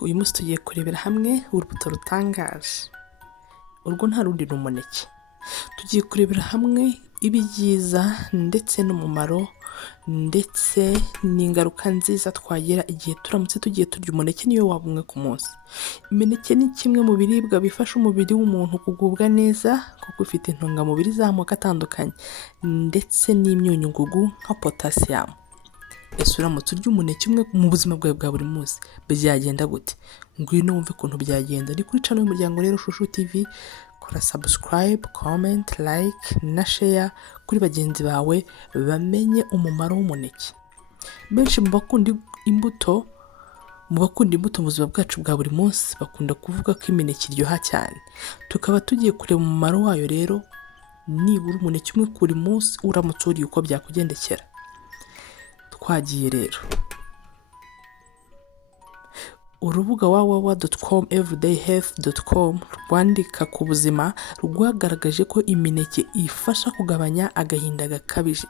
Uyu munsi tugiye kurebera hamwe urubuto rutangaje. Urwo nta rundi ni umuneke. Tugiye kurebera hamwe ibyiza ndetse n'umumaro ndetse n'ingaruka nziza twagira igihe turamutse tugiye turya umuneke niyo waba umwe ku munsi. Imineke ni kimwe mu biribwa bifasha umubiri w'umuntu kugubwa neza kuko ufite intungamubiri z'amoko atandukanye ndetse n'imyunyungugu nka potasiyumu. Ese uramutse urya umuneke umwe mu buzima bwawe bwa buri munsi byagenda gute? Ngwino wumve ukuntu byagenda. Ni kuri channel y'umuryango rero Shusho TV. Kora subscribe, comment, like na share kuri bagenzi bawe bamenye umumaro w'umuneke. Benshi mu bakunda imbuto mu buzima bwacu bwa buri munsi bakunda kuvuga ko imineke iryoha cyane. Tukaba tugiye kureba umumaro wayo rero nibura umuneke umwe kuri munsi uramutse uriye uko byakugendekera. Twagiye rero. Urubuga www.everydayhealth.com rwandika ku buzima rwagaragaje ko imineke ifasha kugabanya agahinda gakabije,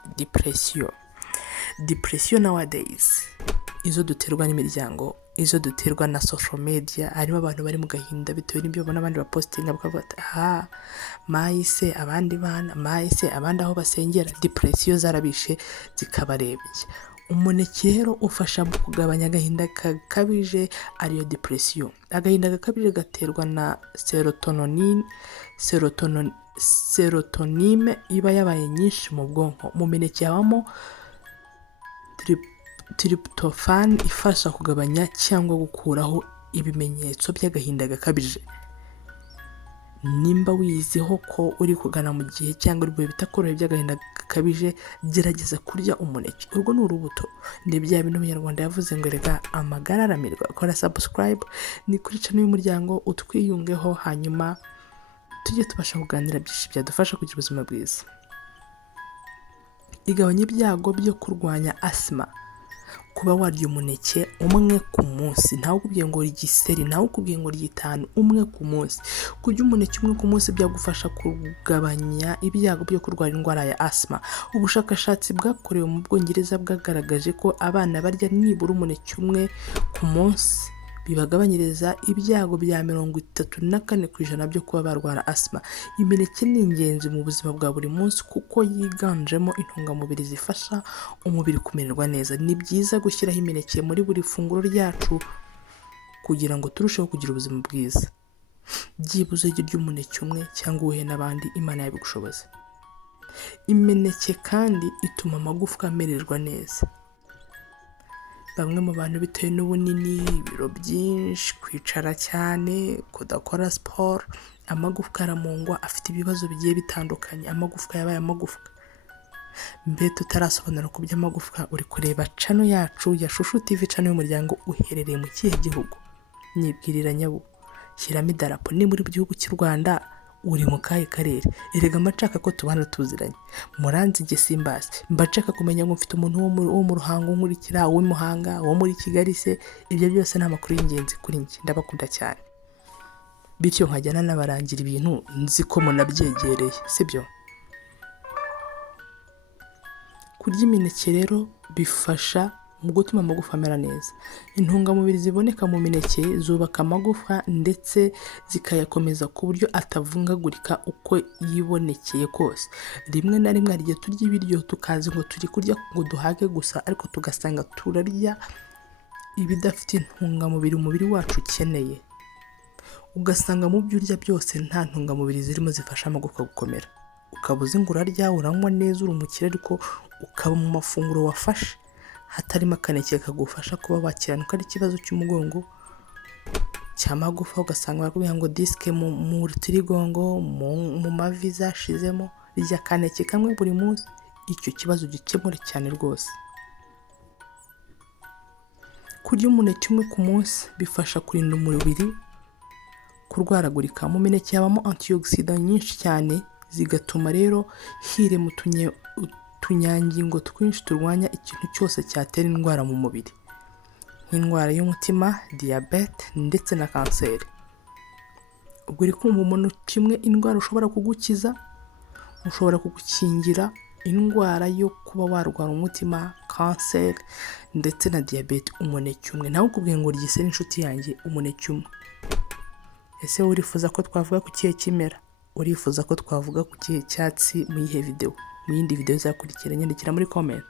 depression nowadays. Izo duterwa n'imiryango, izo duterwa na social media, harimo abantu bari mu gahinda bitewe n'ibyo babona abandi bapostinga bakavuga ati mahise abandi bana, mahise abandi aho basengera, depression zarabishe zikabarebye. Umuneke rero ufasha mu kugabanya agahinda gakabije ariyo depression. Agahinda gakabije gaterwa na serotonine iba yabaye nyinshi mu bwonko. Mu mineke habamo tryptophan ifasha kugabanya cyangwa gukuraho ibimenyetso by'agahinda gakabije. Nimba wiziho ko uri kugana mu gihe cyangwa uri bitakoroheye by'agahinda gakabije, gerageza kurya umuneke. Urwo ni urubuto. Ni bya bintu Umunyarwanda yavuze ngo rega amagara aramirwa. Kora subscribe ni kuri channel y'umuryango utwiyungeho, hanyuma tujye tubasha kuganira byinshi byadufasha kugira ubuzima bwiza. Igabanya ibyago byo kurwanya asima. Kuba warya umuneke umwe ku munsi, ntawe ukubwiye ngo igiseri, ntawe ukubwiye ngo ryitanu, umwe ku munsi. Kurya umuneke umwe ku munsi byagufasha kugabanya ibyago byo kurwara indwara ya asima. Ubushakashatsi bwakorewe mu Bwongereza bwagaragaje ko abana barya nibura umuneke umwe ku munsi bibagabanyiriza ibyago bya 34% byo kuba barwara asima. Imineke ni ingenzi mu buzima bwa buri munsi kuko yiganjemo intungamubiri zifasha umubiri kumererwa neza. Ni byiza gushyiraho imineke muri buri funguro ryacu kugira ngo turusheho kugira ubuzima bwiza. Byibuze urya umuneke umwe cyangwa uwuhe n'abandi, Imana yabigushoboza. Imineke kandi ituma amagufwa amererwa neza. Bamwe mu bantu bitewe n'ubunini, ibiro byinshi, kwicara cyane, kudakora siporo, amagufwa aramungwa, afite ibibazo bigiye bitandukanye, amagufwa yabaye amagufwa. Mbe tutarasobanura ku by'amagufwa, uri kureba channel yacu ya Shusho TV, channel y'umuryango. Uherereye mu kihe gihugu? Nyibwirira nyabu. Shyiramo idarapo. Ni muri gihugu cy'u Rwanda, uri mu kahe karere? Erega mbashaka ko tubana tuziranye. Muranzi nge simbazi. Mbashaka kumenya ngo mfite umuntu wo mu Ruhango nkurikira, wo Muhanga, wo muri Kigali se. Ibyo byose ni amakuru y'ingenzi kuri njye. Ndabakunda cyane. Bityo nkajyana n'abarangira ibintu nzi ko munabyegereye, sibyo? Kurya imineke rero bifasha mu gutuma amagufa amera neza. Intungamubiri ziboneka mu mineke zubaka amagufa ndetse zikayakomeza ku buryo atavungagurika uko yibonekeye kose. Rimwe na rimwe igihe turya ibiryo tukazi ngo turi kurya ngo duhage gusa, ariko tugasanga turarya ibidafite intungamubiri umubiri wacu ukeneye. Ugasanga mu byo urya byose nta ntungamubiri zirimo zifasha amagufa gukomera. Ukabuze ngo urarya, uranywa neza, urumukira, ariko ukaba mu mafunguro wafashe hatarimo akaneke kagufasha kuba wakiranuka ari ikibazo cy'umugongo cy'amagufa. Ugasanga barakubwira ngo disike mu rutirigongo, mu mavi zashizemo. Rya kaneke kamwe buri munsi, icyo kibazo gikemure cyane rwose. Kurya umuneke umwe ku munsi bifasha kurinda umubiri kurwaragurika. Mu mineke habamo antioxidant nyinshi cyane zigatuma rero hirema utunyangingo twinshi turwanya ikintu cyose cyatera indwara mu mubiri, nk'indwara y'umutima, diyabete ndetse na kanseri. Ubwo uri kumva umuntu kimwe indwara ushobora kugukiza, ushobora kugukingira indwara yo kuba warwara umutima, kanseri ndetse na diyabete. Umuneke umwe, nawe ukubwiye ngo urya iseri inshuti yanjye, umuneke umwe. Ese urifuza ko twavuga ku kihe kimera? Urifuza ko twavuga ku kihe cyatsi mu yihe video? Mu yindi video izakurikira nyandikira muri comment.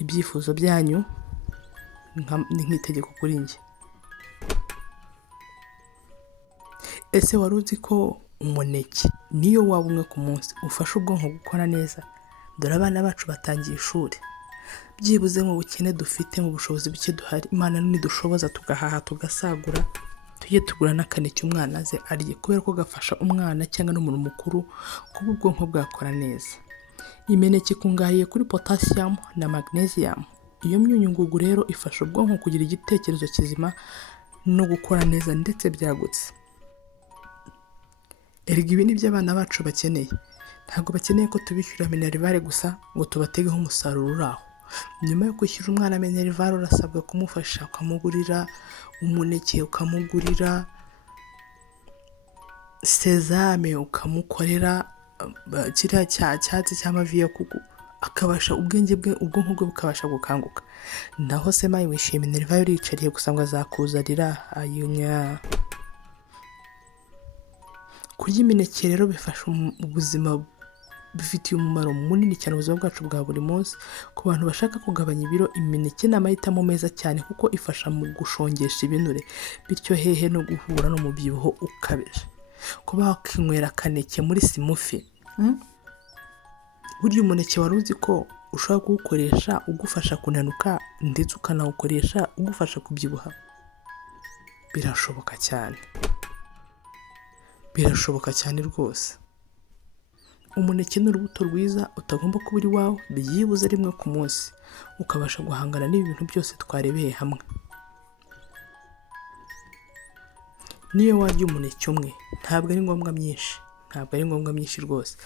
Ibyifuzo byanyu ni nk'itegeko kuri njye. Ese wari uzi ko umuneke niyo waba umwe ku munsi ufasha ubwonko gukora neza? Dore abana bacu batangiye ishuri, byibuze mu bukene dufite, mu bushobozi buke duhari, Imana nidushoboza tugahaha tugasagura, tujye tugura n'akaneke umwana aze arye, kubera ko gafasha umwana cyangwa n'umuntu mukuru kuba ubwonko bwakora neza. Imineke ikungahaye kuri potassium na magnesium. Iyo myunyungugu rero ifasha ubwonko kugira igitekerezo kizima no gukora neza ndetse byagutse. Erega ibi ni byo abana bacu bakeneye. Ntabwo bakeneye ko tubishyura minerivare gusa ngo tubategeho umusaruro uraho. Nyuma yo kwishyura umwana minerivare urasabwa kumufasha, ukamugurira umuneke, ukamugurira sezame, ukamukorera kiriya cyatsi cy'amaviya kuko akabasha ubwonko bwe bukabasha gukanguka. Naho se mayi wishimiye minerivare uricariye gusa ngo azakuzanira ayunya. Kurya imineke rero bifasha ubuzima, bifitiye umumaro munini cyane ubuzima bwacu bwa buri munsi. Ku bantu bashaka kugabanya ibiro, imineke ni amahitamo meza cyane kuko ifasha mu gushongesha ibinure, bityo hehe no guhura n'umubyibuho ukabije. Kuba wakinywera akaneke muri simufi. Burya umuneke wari uzi ko ushobora kuwukoresha ugufasha kunanuka ndetse ukanawukoresha ugufasha kubyibuha? Birashoboka cyane, birashoboka cyane rwose. Umuneke ni urubuto rwiza utagomba kuba uri wawe, byibuze rimwe ku munsi ukabasha guhangana n'ibi bintu byose twarebeye hamwe. Niyo warya umuneke umwe, ntabwo ari ngombwa myinshi, ntabwo ari ngombwa myinshi rwose,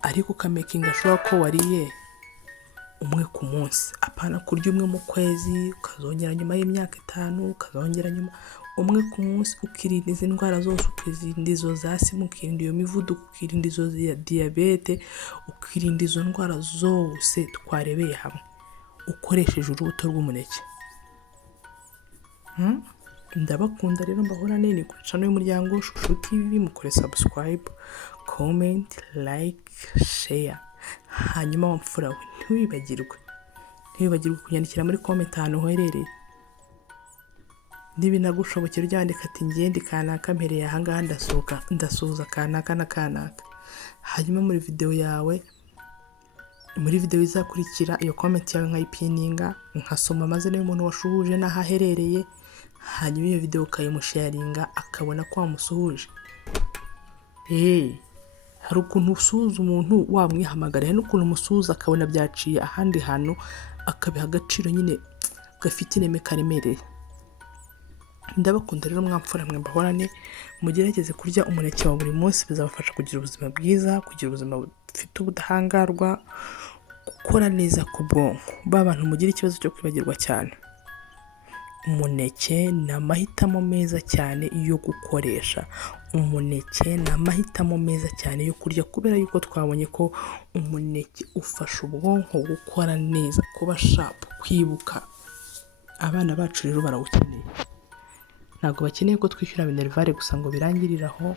ariko ukamakinga ashobora ko wariye umwe ku munsi. Apana kurya umwe mu kwezi, ukazongera nyuma y'imyaka 5, ukazongera nyuma. Umwe ku munsi ukirinda izi ndwara zose, ukirinda izo za sima, ukirinda iyo mivuduko, ukirinda izo diyabete, ukirinda izo ndwara zose twarebeye hamwe ukoresheje urubuto rw'umuneke. Ndabakunda rero, mbahorane ni kuri channel y'umuryango Shusho TV. Mukore subscribe, comment, like, share. Hanyuma wamfura we ntiwibagirwe kunyandikira muri comment ahantu uherereye. Nibinagushobokera uryandika ati ngende kanaka mpereye ahangaha ndasuhuza kanaka na kanaka. Hanyuma muri video yawe, muri video izakurikira, iyo comment yawe nkayipininga, nkasoma amazina y'umuntu washuhuje n'aho aherereye. Hanyuma iyo video ukayimusharinga akabona ko wamusuhuje. Hari ukuntu usuhuza umuntu wamwihamagara, hari n'ukuntu umusuhuza akabona byaciye ahandi hantu akabiha agaciro nyine gafite ireme karemereye. Ndabakunda rero mwamfura mwe, mbahorane mugerageze kurya umuneke wa buri munsi, bizabafasha kugira ubuzima bwiza, kugira ubuzima bufite ubudahangarwa, gukora neza ku bwonko. Bantu mugira ikibazo cyo kwibagirwa cyane, umuneke ni amahitamo meza cyane yo gukoresha. Umuneke ni amahitamo meza cyane yo kurya, kubera yuko twabonye ko umuneke ufasha ubwonko gukora neza, kuba sharp, kwibuka. Abana bacu rero barawukeneye, ntabwo bakeneye ko twishyura minerivare gusa ngo birangirire aho.